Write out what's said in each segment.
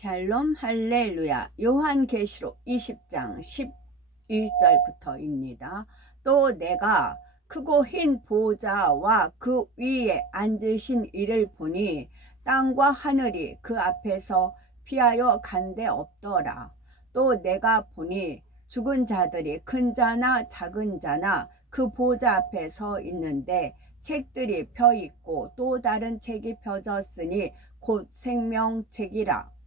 샬롬 할렐루야. 요한계시록 20장 11절부터입니다. 또 내가 크고 흰 보좌와 그 위에 앉으신 이를 보니 땅과 하늘이 그 앞에서 피하여 간데 없더라. 또 내가 보니 죽은 자들이 큰 자나 작은 자나 그 보좌 앞에 서 있는데 책들이 펴 있고 또 다른 책이 펴졌으니 곧 생명책이라.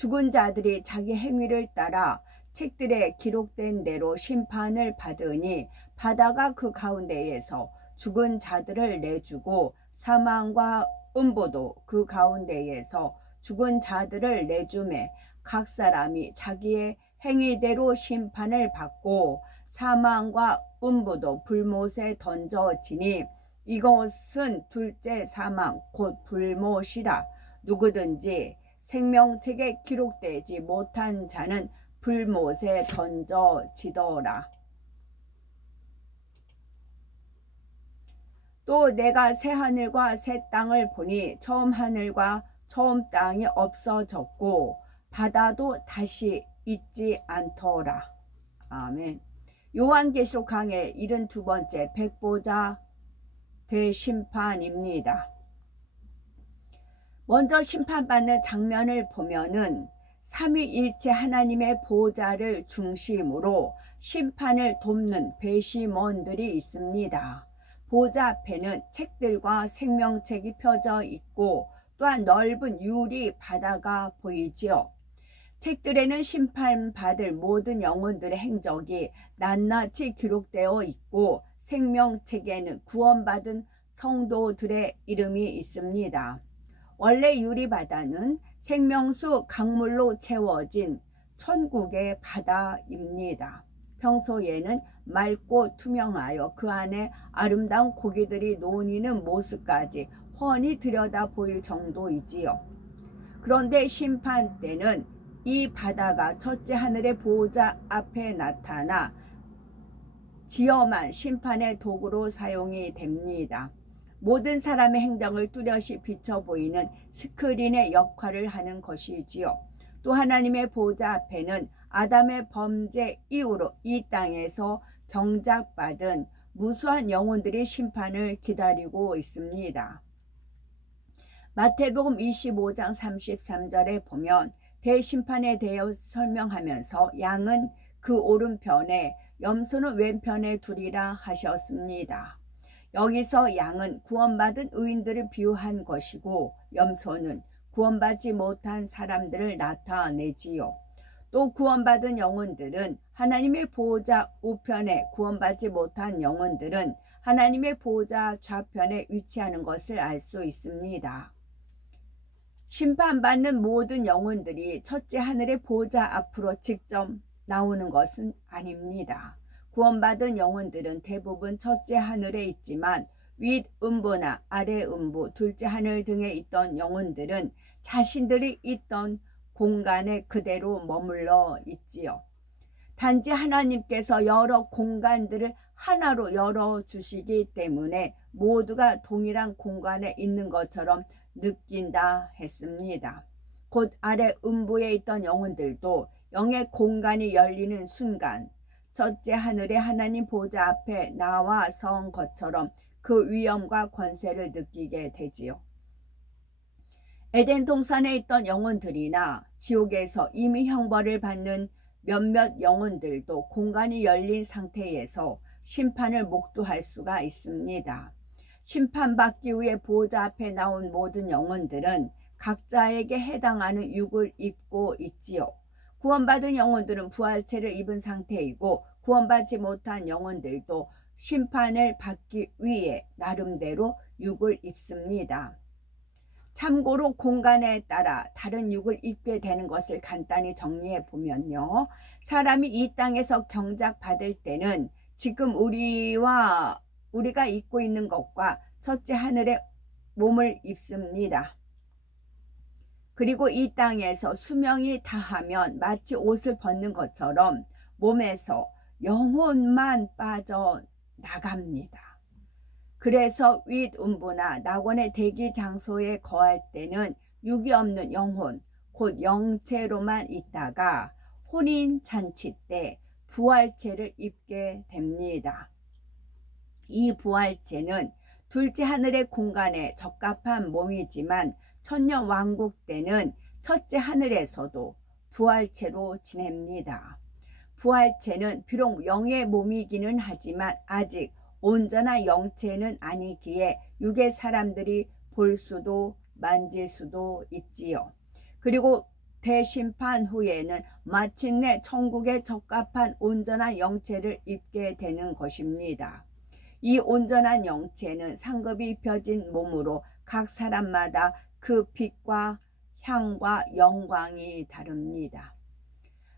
죽은 자들이 자기 행위를 따라 책들에 기록된 대로 심판을 받으니 바다가 그 가운데에서 죽은 자들을 내주고 사망과 음보도 그 가운데에서 죽은 자들을 내주매 각 사람이 자기의 행위대로 심판을 받고 사망과 음보도 불못에 던져지니 이것은 둘째 사망 곧 불못이라. 누구든지 생명책에 기록되지 못한 자는 불못에 던져지더라. 또 내가 새 하늘과 새 땅을 보니 처음 하늘과 처음 땅이 없어졌고 바다도 다시 있지 않더라. 아멘. 요한계시록 강해 72번째 백보자 대심판입니다. 먼저 심판받는 장면을 보면은 삼위일체 하나님의 보좌를 중심으로 심판을 돕는 배심원들이 있습니다. 보좌 앞에는 책들과 생명책이 펴져 있고 또한 넓은 유리 바다가 보이지요. 책들에는 심판받을 모든 영혼들의 행적이 낱낱이 기록되어 있고 생명책에는 구원받은 성도들의 이름이 있습니다. 원래 유리바다는 생명수 강물로 채워진 천국의 바다입니다. 평소에는 맑고 투명하여 그 안에 아름다운 고기들이 논이는 모습까지 훤히 들여다 보일 정도이지요. 그런데 심판 때는 이 바다가 첫째 하늘의 보호자 앞에 나타나 지엄한 심판의 도구로 사용이 됩니다. 모든 사람의 행정을 뚜렷이 비춰 보이는 스크린의 역할을 하는 것이지요. 또 하나님의 보호자 앞에는 아담의 범죄 이후로 이 땅에서 경작받은 무수한 영혼들이 심판을 기다리고 있습니다. 마태복음 25장 33절에 보면 대심판에 대해 설명하면서 양은 그 오른편에 염소는 왼편에 두리라 하셨습니다. 여기서 양은 구원받은 의인들을 비유한 것이고 염소는 구원받지 못한 사람들을 나타내지요. 또 구원받은 영혼들은 하나님의 보호자 우편에, 구원받지 못한 영혼들은 하나님의 보호자 좌편에 위치하는 것을 알 수 있습니다. 심판받는 모든 영혼들이 첫째 하늘의 보호자 앞으로 직접 나오는 것은 아닙니다. 구원받은 영혼들은 대부분 첫째 하늘에 있지만 윗 음부나 아래 음부, 둘째 하늘 등에 있던 영혼들은 자신들이 있던 공간에 그대로 머물러 있지요. 단지 하나님께서 여러 공간들을 하나로 열어주시기 때문에 모두가 동일한 공간에 있는 것처럼 느낀다 했습니다. 곧 아래 음부에 있던 영혼들도 영의 공간이 열리는 순간 첫째 하늘의 하나님 보좌 앞에 나와 선 것처럼 그 위엄과 권세를 느끼게 되지요. 에덴 동산에 있던 영혼들이나 지옥에서 이미 형벌을 받는 몇몇 영혼들도 공간이 열린 상태에서 심판을 목도할 수가 있습니다. 심판받기 위해 보호자 앞에 나온 모든 영혼들은 각자에게 해당하는 육을 입고 있지요. 구원받은 영혼들은 부활체를 입은 상태이고 구원받지 못한 영혼들도 심판을 받기 위해 나름대로 육을 입습니다. 참고로 공간에 따라 다른 육을 입게 되는 것을 간단히 정리해 보면요. 사람이 이 땅에서 경작받을 때는 지금 우리가 입고 있는 것과 첫째 하늘에 몸을 입습니다. 그리고 이 땅에서 수명이 다하면 마치 옷을 벗는 것처럼 몸에서 영혼만 빠져나갑니다. 그래서 윗음부나 낙원의 대기 장소에 거할 때는 육이 없는 영혼, 곧 영체로만 있다가 혼인잔치 때 부활체를 입게 됩니다. 이 부활체는 둘째 하늘의 공간에 적합한 몸이지만 천년왕국 때는 첫째 하늘에서도 부활체로 지냅니다. 부활체는 비록 영의 몸이기는 하지만 아직 온전한 영체는 아니기에 육의 사람들이 볼 수도 만질 수도 있지요. 그리고 대심판 후에는 마침내 천국에 적합한 온전한 영체를 입게 되는 것입니다. 이 온전한 영체는 상급이 입혀진 몸으로 각 사람마다 그 빛과 향과 영광이 다릅니다.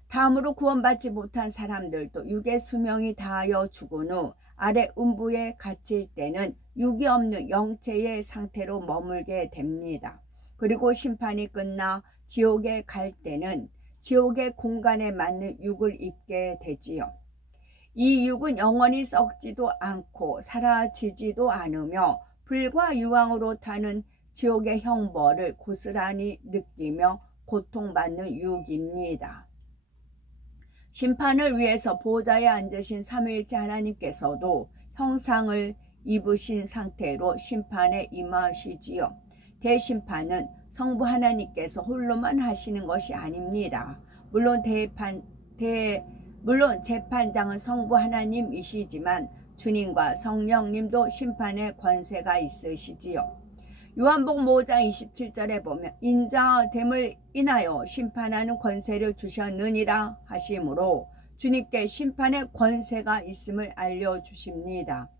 다음으로 구원받지 못한 사람들도 육의 수명이 다하여 죽은 후 아래 음부에 갇힐 때는 육이 없는 영체의 상태로 머물게 됩니다. 그리고 심판이 끝나 지옥에 갈 때는 지옥의 공간에 맞는 육을 입게 되지요. 이 육은 영원히 썩지도 않고 사라지지도 않으며 불과 유황으로 타는 지옥의 형벌을 고스란히 느끼며 고통받는 육입니다. 심판을 위해서 보좌에 앉으신 삼위일체 하나님께서도 형상을 입으신 상태로 심판에 임하시지요. 대심판은 성부 하나님께서 홀로만 하시는 것이 아닙니다. 물론 재판장은 성부 하나님이시지만 주님과 성령님도 심판의 권세가 있으시지요. 요한복음 5장 27절에 보면 인자됨을 인하여 심판하는 권세를 주셨느니라 하시므로 주님께 심판의 권세가 있음을 알려주십니다.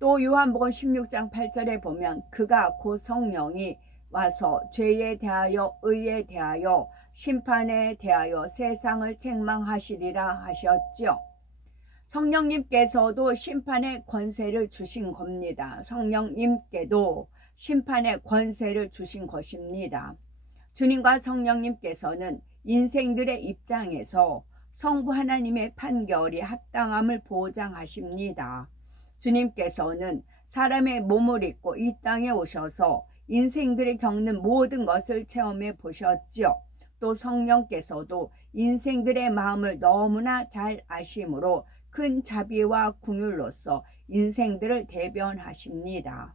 또 요한복음 16장 8절에 보면 그가 곧 성령이 와서 죄에 대하여 의에 대하여 심판에 대하여 세상을 책망하시리라 하셨지요. 성령님께서도 심판의 권세를 주신 겁니다. 성령님께도 심판의 권세를 주신 것입니다. 주님과 성령님께서는 인생들의 입장에서 성부 하나님의 판결이 합당함을 보장하십니다. 주님께서는 사람의 몸을 입고 이 땅에 오셔서 인생들이 겪는 모든 것을 체험해 보셨지요. 또 성령께서도 인생들의 마음을 너무나 잘 아심으로 큰 자비와 긍휼로서 인생들을 대변하십니다.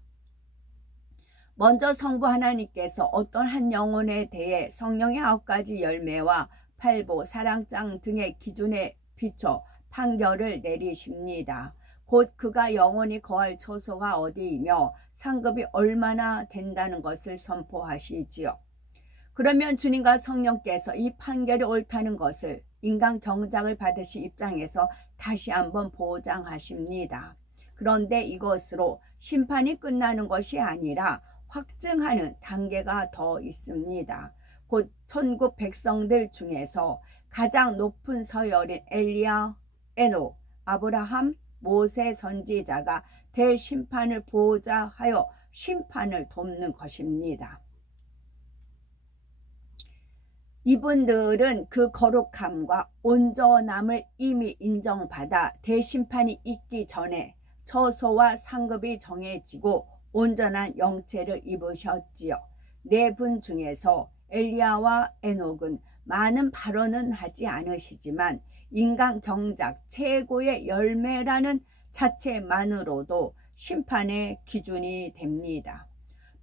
먼저 성부 하나님께서 어떤 한 영혼에 대해 성령의 9가지 열매와 팔보, 사랑장 등의 기준에 비춰 판결을 내리십니다. 곧 그가 영원히 거할 처소가 어디이며 상급이 얼마나 된다는 것을 선포하시지요. 그러면 주님과 성령께서 이 판결이 옳다는 것을 인간 경작을 받으신 입장에서 다시 한번 보장하십니다. 그런데 이것으로 심판이 끝나는 것이 아니라 확증하는 단계가 더 있습니다. 곧 천국 백성들 중에서 가장 높은 서열인 엘리야, 에녹, 아브라함, 모세 선지자가 대심판을 보호자 하여 심판을 돕는 것입니다. 이분들은 그 거룩함과 온전함을 이미 인정받아 대심판이 있기 전에 처소와 상급이 정해지고 온전한 영체를 입으셨지요. 4분 중에서 엘리야와 에녹은 많은 발언은 하지 않으시지만 인간 경작 최고의 열매라는 자체만으로도 심판의 기준이 됩니다.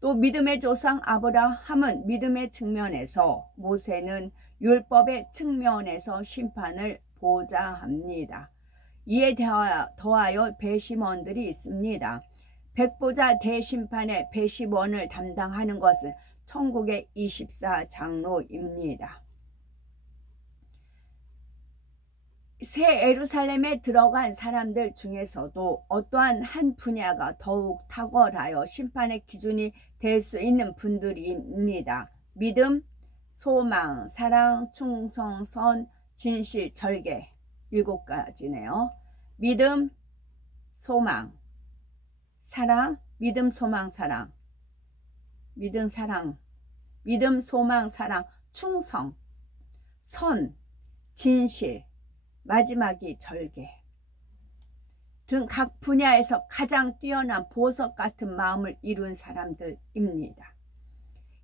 또 믿음의 조상 아브라함은 믿음의 측면에서, 모세는 율법의 측면에서 심판을 보좌합니다. 이에 더하여 배심원들이 있습니다. 백보자 대심판의 배심원을 담당하는 것은 천국의 24장로입니다. 새 예루살렘에 들어간 사람들 중에서도 어떠한 한 분야가 더욱 탁월하여 심판의 기준이 될 수 있는 분들입니다. 믿음, 소망, 사랑, 충성, 선, 진실, 절개 7가지네요. 믿음, 소망, 사랑, 믿음, 소망, 사랑, 믿음, 사랑, 믿음, 소망, 사랑, 충성, 선, 진실, 마지막이 절개 등 각 분야에서 가장 뛰어난 보석 같은 마음을 이룬 사람들입니다.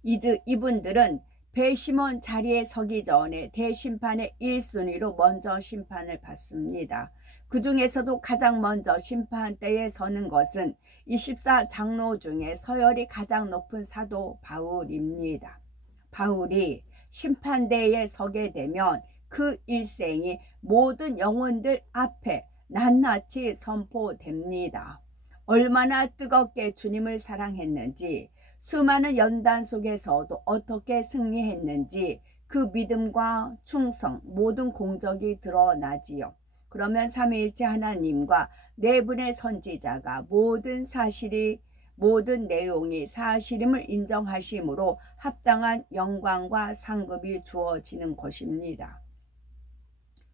이분들은 배심원 자리에 서기 전에 대심판의 1순위로 먼저 심판을 받습니다. 그 중에서도 가장 먼저 심판대에 서는 것은 24 장로 중에 서열이 가장 높은 사도 바울입니다. 바울이 심판대에 서게 되면 그 일생이 모든 영혼들 앞에 낱낱이 선포됩니다. 얼마나 뜨겁게 주님을 사랑했는지, 수많은 연단 속에서도 어떻게 승리했는지 그 믿음과 충성, 모든 공적이 드러나지요. 그러면 삼위일체 하나님과 네 분의 선지자가 모든 내용이 사실임을 인정하심으로 합당한 영광과 상급이 주어지는 것입니다.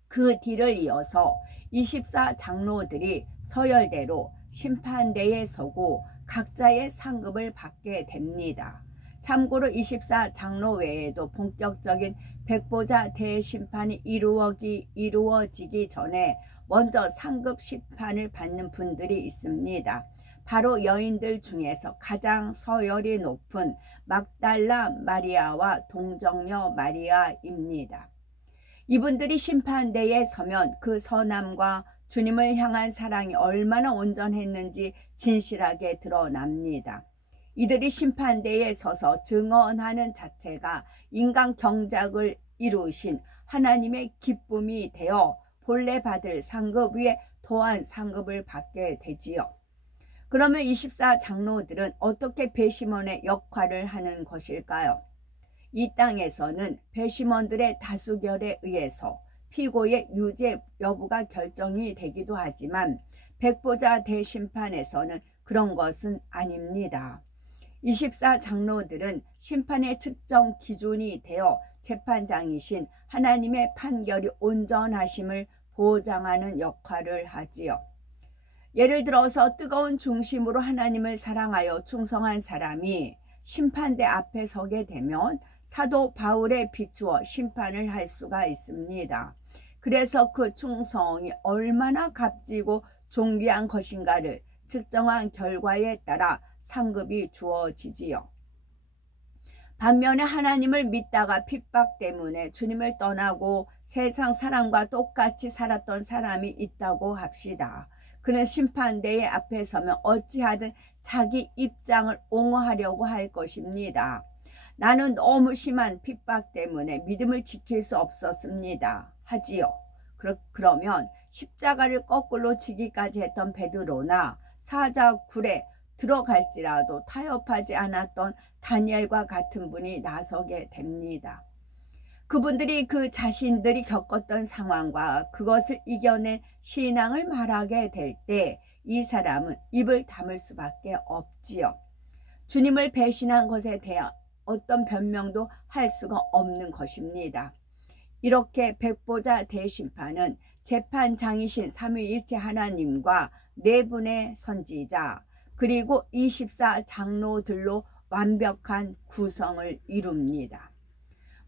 그 뒤를 이어서 24 장로들이 서열대로 심판대에 서고 각자의 상급을 받게 됩니다. 참고로 24 장로 외에도 본격적인 백보자 대심판이 이루어지기 전에 먼저 상급 심판을 받는 분들이 있습니다. 바로 여인들 중에서 가장 서열이 높은 막달라 마리아와 동정녀 마리아입니다. 이분들이 심판대에 서면 그 선함과 주님을 향한 사랑이 얼마나 온전했는지 진실하게 드러납니다. 이들이 심판대에 서서 증언하는 자체가 인간 경작을 이루신 하나님의 기쁨이 되어 본래 받을 상급 위에 더한 상급을 받게 되지요. 그러면 24 장로들은 어떻게 배심원의 역할을 하는 것일까요? 이 땅에서는 배심원들의 다수결에 의해서 피고의 유죄 여부가 결정이 되기도 하지만 백보자 대심판에서는 그런 것은 아닙니다. 24 장로들은 심판의 측정 기준이 되어 재판장이신 하나님의 판결이 온전하심을 보장하는 역할을 하지요. 예를 들어서 뜨거운 중심으로 하나님을 사랑하여 충성한 사람이 심판대 앞에 서게 되면 사도 바울에 비추어 심판을 할 수가 있습니다. 그래서 그 충성이 얼마나 값지고 존귀한 것인가를 측정한 결과에 따라 상급이 주어지지요. 반면에 하나님을 믿다가 핍박 때문에 주님을 떠나고 세상 사람과 똑같이 살았던 사람이 있다고 합시다. 그는 심판대의 앞에 서면 어찌하든 자기 입장을 옹호하려고 할 것입니다. 나는 너무 심한 핍박 때문에 믿음을 지킬 수 없었습니다. 하지요. 그러면 십자가를 거꾸로 지기까지 했던 베드로나 사자굴에 들어갈지라도 타협하지 않았던 다니엘과 같은 분이 나서게 됩니다. 그분들이 그 자신들이 겪었던 상황과 그것을 이겨낸 신앙을 말하게 될 때 이 사람은 입을 다물 수밖에 없지요. 주님을 배신한 것에 대한 어떤 변명도 할 수가 없는 것입니다. 이렇게 백보자 대심판은 재판장이신 삼위일체 하나님과 네 분의 선지자 그리고 24 장로들로 완벽한 구성을 이룹니다.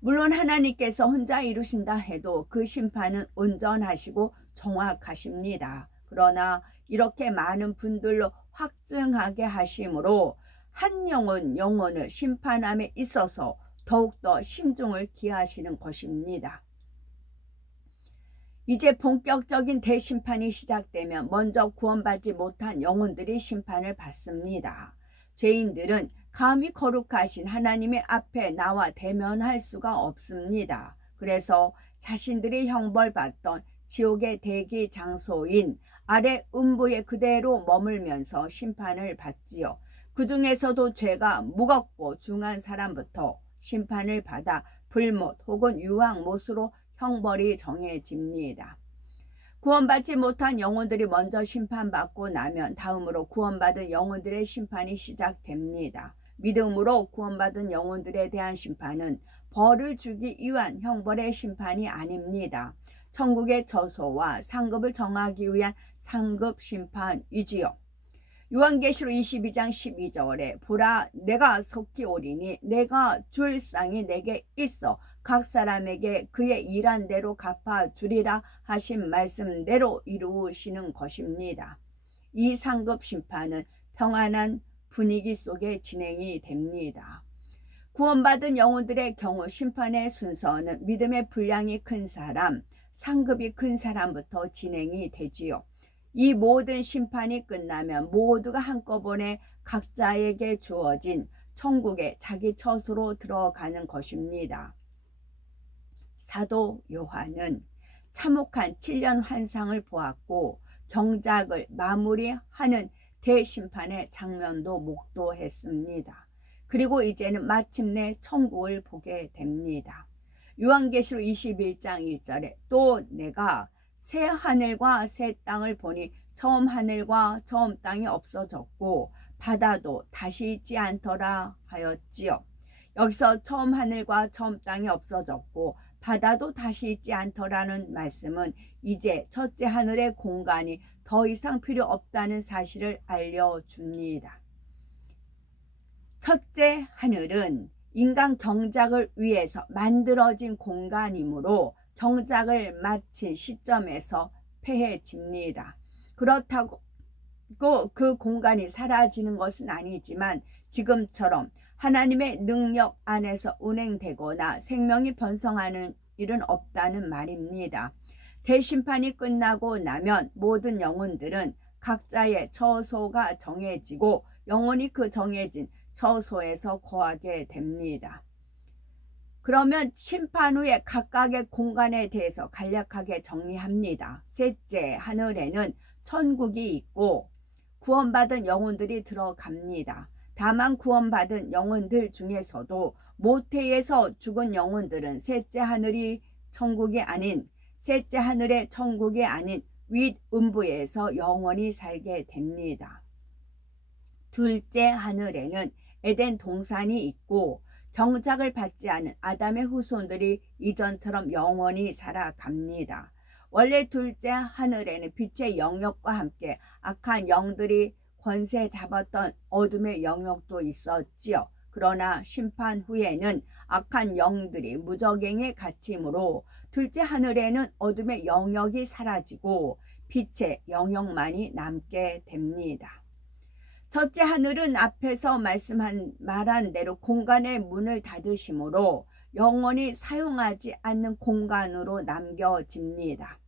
물론 하나님께서 혼자 이루신다 해도 그 심판은 온전하시고 정확하십니다. 그러나 이렇게 많은 분들로 확증하게 하심으로 한 영혼을 심판함에 있어서 더욱더 신중을 기하시는 것입니다. 이제 본격적인 대심판이 시작되면 먼저 구원받지 못한 영혼들이 심판을 받습니다. 죄인들은 감히 거룩하신 하나님의 앞에 나와 대면할 수가 없습니다. 그래서 자신들이 형벌받던 지옥의 대기 장소인 아래 음부에 그대로 머물면서 심판을 받지요. 그 중에서도 죄가 무겁고 중한 사람부터 심판을 받아 불못 혹은 유황못으로 형벌이 정해집니다. 구원받지 못한 영혼들이 먼저 심판받고 나면 다음으로 구원받은 영혼들의 심판이 시작됩니다. 믿음으로 구원받은 영혼들에 대한 심판은 벌을 주기 위한 형벌의 심판이 아닙니다. 천국의 저소와 상급을 정하기 위한 상급 심판이지요. 요한계시록 22장 12절에 보라 내가 속히 오리니 내가 줄 쌍이 내게 있어 각 사람에게 그의 일한 대로 갚아주리라 하신 말씀대로 이루시는 것입니다. 이 상급 심판은 평안한 분위기 속에 진행이 됩니다. 구원받은 영혼들의 경우 심판의 순서는 믿음의 분량이 큰 사람, 상급이 큰 사람부터 진행이 되지요. 이 모든 심판이 끝나면 모두가 한꺼번에 각자에게 주어진 천국에 자기 처소로 들어가는 것입니다. 사도 요한은 참혹한 7년 환상을 보았고 경작을 마무리하는 대심판의 장면도 목도했습니다. 그리고 이제는 마침내 천국을 보게 됩니다. 요한계시록 21장 1절에 또 내가 새 하늘과 새 땅을 보니 처음 하늘과 처음 땅이 없어졌고 바다도 다시 있지 않더라 하였지요. 여기서 처음 하늘과 처음 땅이 없어졌고 바다도 다시 있지 않더라는 말씀은 이제 첫째 하늘의 공간이 더 이상 필요 없다는 사실을 알려줍니다. 첫째 하늘은 인간 경작을 위해서 만들어진 공간이므로 경작을 마친 시점에서 폐해집니다. 그렇다고 그 공간이 사라지는 것은 아니지만 지금처럼 하나님의 능력 안에서 운행되거나 생명이 번성하는 일은 없다는 말입니다. 대심판이 끝나고 나면 모든 영혼들은 각자의 처소가 정해지고 영혼이 그 정해진 처소에서 거하게 됩니다. 그러면 심판 후에 각각의 공간에 대해서 간략하게 정리합니다. 셋째 하늘에는 천국이 있고 구원받은 영혼들이 들어갑니다. 다만 구원받은 영혼들 중에서도 모태에서 죽은 영혼들은 셋째 하늘이 천국이 아닌 셋째 하늘의 천국이 아닌 윗음부에서 영원히 살게 됩니다. 둘째 하늘에는 에덴 동산이 있고 경작을 받지 않은 아담의 후손들이 이전처럼 영원히 살아갑니다. 원래 둘째 하늘에는 빛의 영역과 함께 악한 영들이 권세 잡았던 어둠의 영역도 있었지요. 그러나 심판 후에는 악한 영들이 무적행에 갇힘으로 둘째 하늘에는 어둠의 영역이 사라지고 빛의 영역만이 남게 됩니다. 첫째 하늘은 앞에서 말한 대로 공간의 문을 닫으심으로 영원히 사용하지 않는 공간으로 남겨집니다.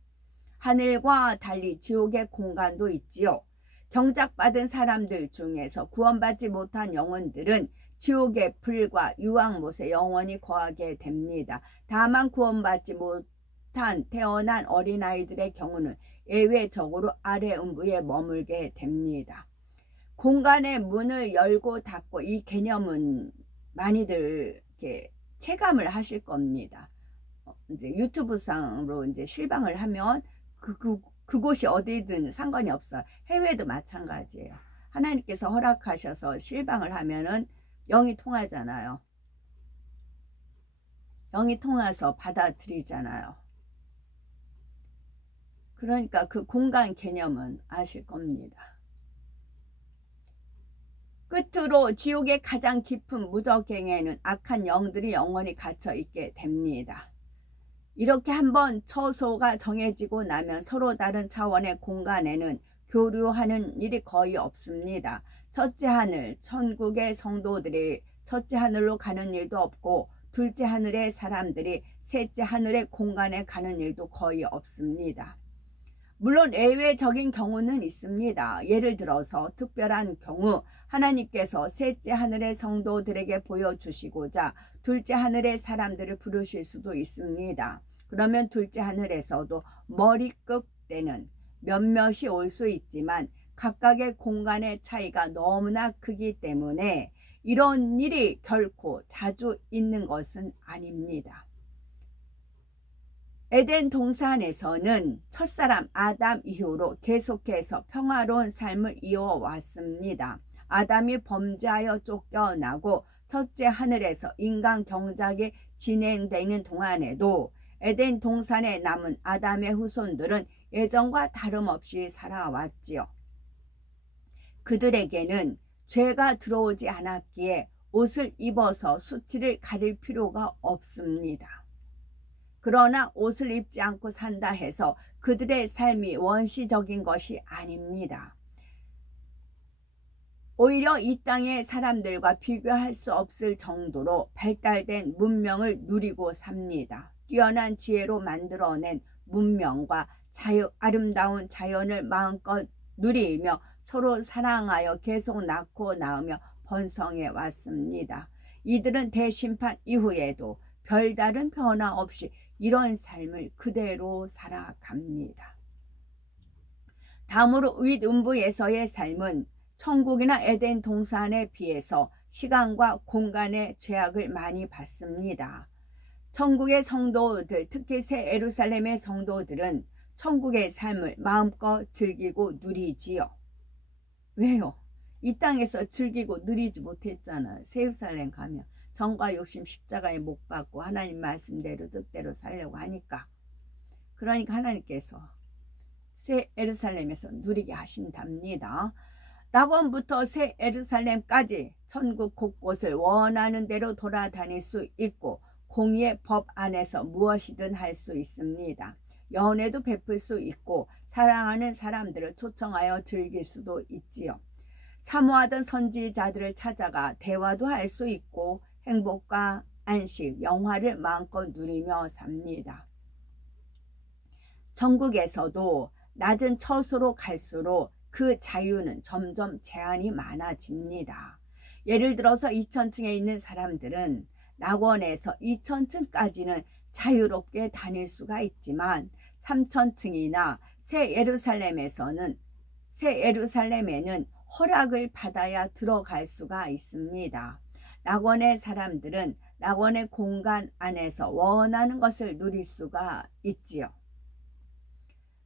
하늘과 달리 지옥의 공간도 있지요. 경작받은 사람들 중에서 구원받지 못한 영혼들은 지옥의 불과 유황못에 영원히 거하게 됩니다. 다만 구원받지 못한 태어난 어린아이들의 경우는 예외적으로 아래 음부에 머물게 됩니다. 공간의 문을 열고 닫고 이 개념은 많이들 이렇게 체감을 하실 겁니다. 이제 유튜브상으로 이제 실방을 하면 그곳이 어디든 상관이 없어요. 해외도 마찬가지예요. 하나님께서 허락하셔서 실방을 하면은 영이 통하잖아요. 영이 통해서 받아들이잖아요. 그러니까 그 공간 개념은 아실 겁니다. 끝으로 지옥의 가장 깊은 무적행에는 악한 영들이 영원히 갇혀 있게 됩니다. 이렇게 한번 처소가 정해지고 나면 서로 다른 차원의 공간에는 교류하는 일이 거의 없습니다. 첫째 하늘, 천국의 성도들이 첫째 하늘로 가는 일도 없고 둘째 하늘의 사람들이 셋째 하늘의 공간에 가는 일도 거의 없습니다. 물론 예외적인 경우는 있습니다. 예를 들어서 특별한 경우 하나님께서 셋째 하늘의 성도들에게 보여주시고자 둘째 하늘의 사람들을 부르실 수도 있습니다. 그러면 둘째 하늘에서도 머리끝 때는 몇몇이 올 수 있지만 각각의 공간의 차이가 너무나 크기 때문에 이런 일이 결코 자주 있는 것은 아닙니다. 에덴 동산에서는 첫사람 아담 이후로 계속해서 평화로운 삶을 이어왔습니다. 아담이 범죄하여 쫓겨나고 첫째 하늘에서 인간 경작이 진행되는 동안에도 에덴 동산에 남은 아담의 후손들은 예전과 다름없이 살아왔지요. 그들에게는 죄가 들어오지 않았기에 옷을 입어서 수치를 가릴 필요가 없습니다. 그러나 옷을 입지 않고 산다 해서 그들의 삶이 원시적인 것이 아닙니다. 오히려 이 땅의 사람들과 비교할 수 없을 정도로 발달된 문명을 누리고 삽니다. 뛰어난 지혜로 만들어낸 문명과 아름다운 자연을 마음껏 누리며 서로 사랑하여 계속 낳고 낳으며 번성해 왔습니다. 이들은 대심판 이후에도 별다른 변화 없이 이런 삶을 그대로 살아갑니다. 다음으로 윗음부에서의 삶은 천국이나 에덴 동산에 비해서 시간과 공간의 제약을 많이 받습니다. 천국의 성도들, 특히 새 예루살렘의 성도들은 천국의 삶을 마음껏 즐기고 누리지요. 왜요? 이 땅에서 즐기고 누리지 못했잖아요. 새 예루살렘 가면 정과 욕심 십자가에 못 박고 하나님 말씀대로 뜻대로 살려고 하니까. 그러니까 하나님께서 새 예루살렘에서 누리게 하신답니다. 낙원부터 새 예루살렘까지 천국 곳곳을 원하는 대로 돌아다닐 수 있고 공의의 법 안에서 무엇이든 할 수 있습니다. 연애도 베풀 수 있고 사랑하는 사람들을 초청하여 즐길 수도 있지요. 사모하던 선지자들을 찾아가 대화도 할 수 있고 행복과 안식, 영화를 마음껏 누리며 삽니다. 천국에서도 낮은 처소로 갈수록 그 자유는 점점 제한이 많아집니다. 예를 들어서 2000층에 있는 사람들은 낙원에서 2000층까지는 자유롭게 다닐 수가 있지만 3000층이나 새 예루살렘에는 허락을 받아야 들어갈 수가 있습니다. 낙원의 사람들은 낙원의 공간 안에서 원하는 것을 누릴 수가 있지요.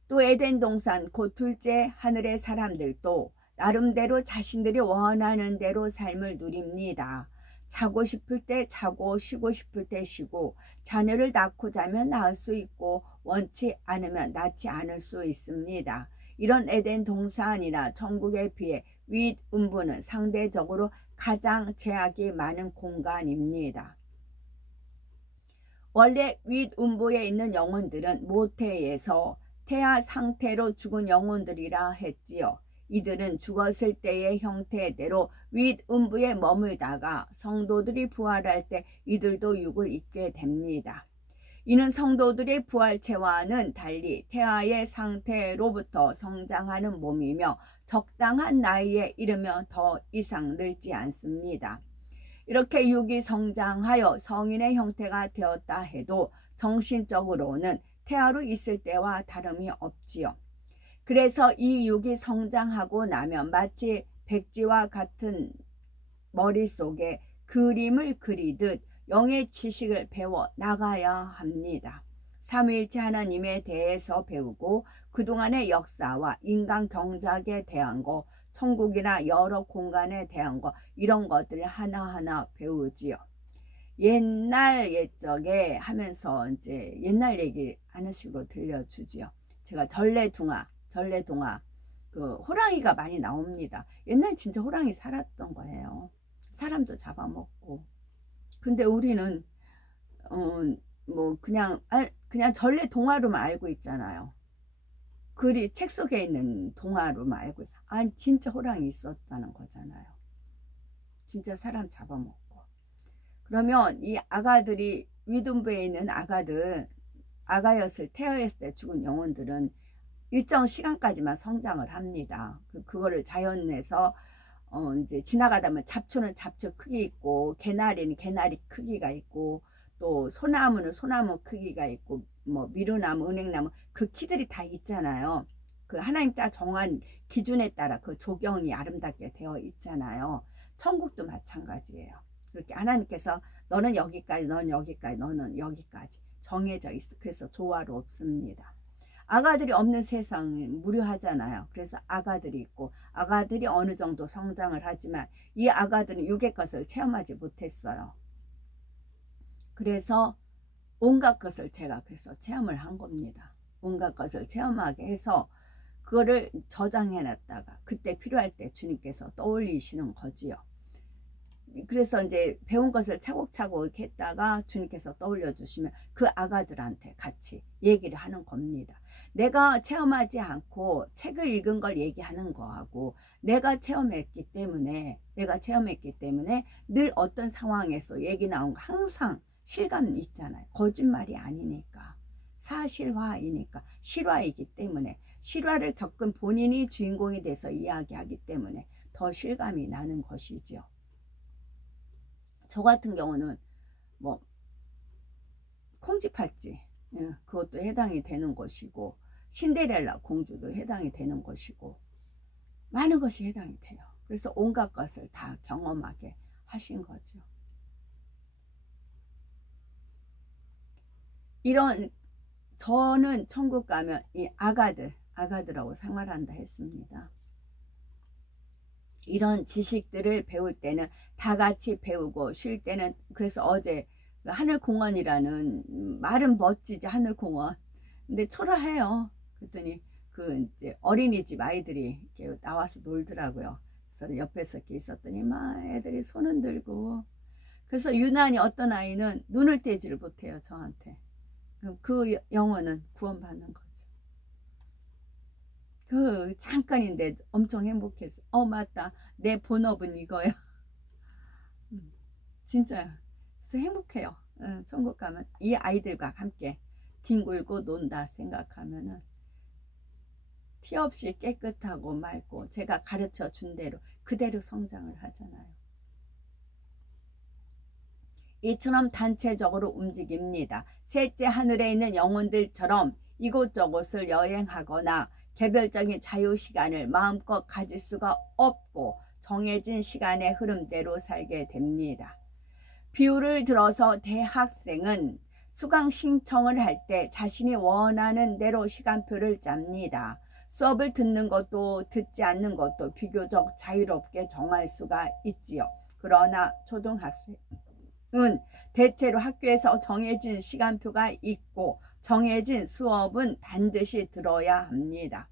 또 에덴 동산 곧 둘째 하늘의 사람들도 나름대로 자신들이 원하는 대로 삶을 누립니다. 자고 싶을 때 자고 쉬고 싶을 때 쉬고 자녀를 낳고자 하면 낳을 수 있고 원치 않으면 낳지 않을 수 있습니다. 이런 에덴 동산이나 천국에 비해 윗음부는 상대적으로 가장 제약이 많은 공간입니다. 원래 윗음부에 있는 영혼들은 모태에서 태아 상태로 죽은 영혼들이라 했지요. 이들은 죽었을 때의 형태대로 윗음부에 머물다가 성도들이 부활할 때 이들도 육을 입게 됩니다. 이는 성도들의 부활체와는 달리 태아의 상태로부터 성장하는 몸이며 적당한 나이에 이르면 더 이상 늙지 않습니다. 이렇게 육이 성장하여 성인의 형태가 되었다 해도 정신적으로는 태아로 있을 때와 다름이 없지요. 그래서 이 육이 성장하고 나면 마치 백지와 같은 머릿속에 그림을 그리듯 영의 지식을 배워 나가야 합니다. 삼위일체 하나님에 대해서 배우고 그동안의 역사와 인간 경작에 대한 거, 천국이나 여러 공간에 대한 거, 이런 것들을 하나하나 배우지요. 옛적에 하면서 이제 옛날 얘기 하는 식으로 들려주지요. 제가 전래동화 그 호랑이가 많이 나옵니다. 옛날 진짜 호랑이 살았던 거예요. 사람도 잡아먹고. 근데 우리는 뭐 그냥 전래동화로만 알고 있잖아요. 글이 책 속에 있는 동화로만 알고 있어요. 아니 진짜 호랑이 있었다는 거잖아요. 진짜 사람 잡아먹고. 그러면 이 아가들이 윗음부에 있는 아가였을 태어였을 때 죽은 영혼들은 일정 시간까지만 성장을 합니다. 그거를 자연에서 이제 지나가다 보면 잡초는 잡초 크기 있고 개나리는 개나리 크기가 있고 또 소나무는 소나무 크기가 있고 뭐 미루나무, 은행나무 그 키들이 다 있잖아요. 그 하나님 따라 정한 기준에 따라 그 조경이 아름답게 되어 있잖아요. 천국도 마찬가지예요. 그렇게 하나님께서 너는 여기까지, 너는 여기까지, 너는 여기까지 정해져 있어. 그래서 조화롭습니다. 아가들이 없는 세상은 무료하잖아요. 그래서 아가들이 있고 아가들이 어느 정도 성장을 하지만 이 아가들은 육의 것을 체험하지 못했어요. 그래서 온갖 것을 제가 그래서 체험을 한 겁니다. 온갖 것을 체험하게 해서 그거를 저장해 놨다가 그때 필요할 때 주님께서 떠올리시는 거지요. 그래서 이제 배운 것을 차곡차곡 이렇게 했다가 주님께서 떠올려 주시면 그 아가들한테 같이 얘기를 하는 겁니다. 내가 체험하지 않고 책을 읽은 걸 얘기하는 거하고 내가 체험했기 때문에 늘 어떤 상황에서 얘기 나온 거 항상 실감이 있잖아요. 거짓말이 아니니까. 사실화이니까. 실화이기 때문에 실화를 겪은 본인이 주인공이 돼서 이야기하기 때문에 더 실감이 나는 것이죠. 저 같은 경우는 뭐 콩쥐팥쥐 그것도 해당이 되는 것이고 신데렐라 공주도 해당이 되는 것이고 많은 것이 해당이 돼요. 그래서 온갖 것을 다 경험하게 하신 거죠. 이런 저는 천국 가면 이 아가들하고 생활한다 했습니다. 이런 지식들을 배울 때는 다 같이 배우고 쉴 때는 그래서 어제 하늘공원이라는 말은 멋지지 하늘공원 근데 초라해요. 그랬더니 그 이제 어린이집 아이들이 이렇게 나와서 놀더라고요. 그래서 옆에서 이렇게 있었더니 막 애들이 손 흔들고 그래서 유난히 어떤 아이는 눈을 떼지를 못해요 저한테. 그 영혼은 구원받는 거죠. 그 잠깐인데 엄청 행복했어. 맞다. 내 본업은 이거야. 진짜. 그래서 행복해요. 천국 가면 이 아이들과 함께 뒹굴고 논다 생각하면은 티 없이 깨끗하고 맑고 제가 가르쳐 준 대로 그대로 성장을 하잖아요. 이처럼 단체적으로 움직입니다. 셋째 하늘에 있는 영혼들처럼 이곳저곳을 여행하거나 개별적인 자유시간을 마음껏 가질 수가 없고 정해진 시간의 흐름대로 살게 됩니다. 비유를 들어서 대학생은 수강 신청을 할 때 자신이 원하는 대로 시간표를 짭니다. 수업을 듣는 것도 듣지 않는 것도 비교적 자유롭게 정할 수가 있지요. 그러나 초등학생은 대체로 학교에서 정해진 시간표가 있고 정해진 수업은 반드시 들어야 합니다.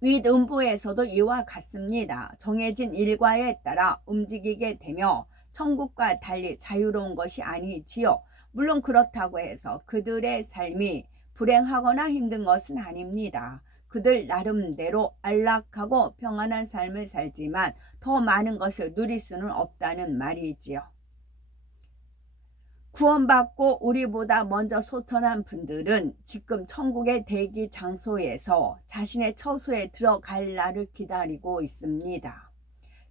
윗음부에서도 이와 같습니다. 정해진 일과에 따라 움직이게 되며 천국과 달리 자유로운 것이 아니지요. 물론 그렇다고 해서 그들의 삶이 불행하거나 힘든 것은 아닙니다. 그들 나름대로 안락하고 평안한 삶을 살지만 더 많은 것을 누릴 수는 없다는 말이지요. 구원받고 우리보다 먼저 소천한 분들은 지금 천국의 대기 장소에서 자신의 처소에 들어갈 날을 기다리고 있습니다.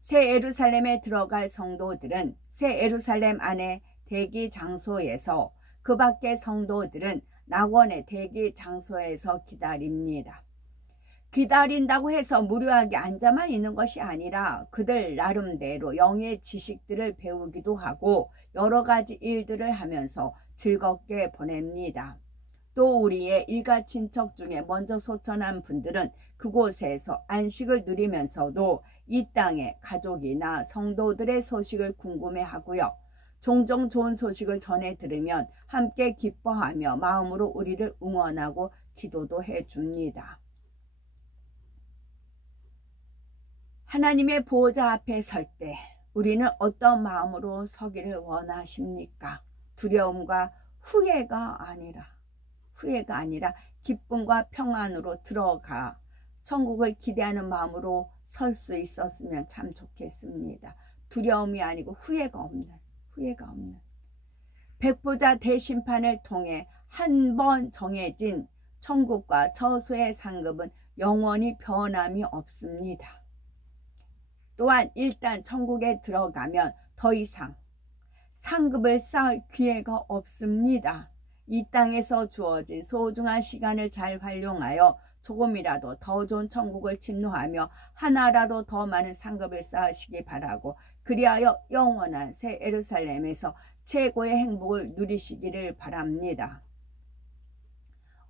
새 예루살렘에 들어갈 성도들은 새 예루살렘 안에 대기 장소에서 그 밖의 성도들은 낙원의 대기 장소에서 기다립니다. 기다린다고 해서 무료하게 앉아만 있는 것이 아니라 그들 나름대로 영의 지식들을 배우기도 하고 여러 가지 일들을 하면서 즐겁게 보냅니다. 또 우리의 일가 친척 중에 먼저 소천한 분들은 그곳에서 안식을 누리면서도 이 땅의 가족이나 성도들의 소식을 궁금해하고요. 종종 좋은 소식을 전해 들으면 함께 기뻐하며 마음으로 우리를 응원하고 기도도 해줍니다. 하나님의 보호자 앞에 설 때 우리는 어떤 마음으로 서기를 원하십니까? 두려움과 후회가 아니라 기쁨과 평안으로 들어가 천국을 기대하는 마음으로 설 수 있었으면 참 좋겠습니다. 두려움이 아니고 후회가 없는 백보자 대심판을 통해 한 번 정해진 천국과 처소의 상급은 영원히 변함이 없습니다. 또한 일단 천국에 들어가면 더 이상 상급을 쌓을 기회가 없습니다. 이 땅에서 주어진 소중한 시간을 잘 활용하여 조금이라도 더 좋은 천국을 침노하며 하나라도 더 많은 상급을 쌓으시기 바라고 그리하여 영원한 새 예루살렘에서 최고의 행복을 누리시기를 바랍니다.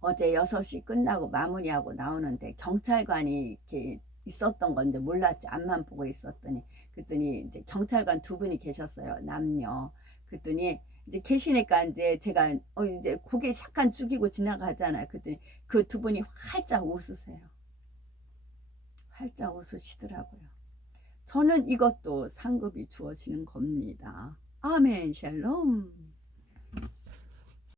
어제 6시 끝나고 마무리하고 나오는데 경찰관이 이렇게 있었던 건지 몰랐지. 앞만 보고 있었더니 그랬더니 이제 경찰관 2분이 계셨어요. 남녀. 그랬더니 이제 계시니까 이제 제가 이제 고개 잠깐 숙이고 지나가잖아요. 그랬더니 그 2분이 활짝 웃으세요. 활짝 웃으시더라고요. 저는 이것도 상급이 주어지는 겁니다. 아멘, 샬롬.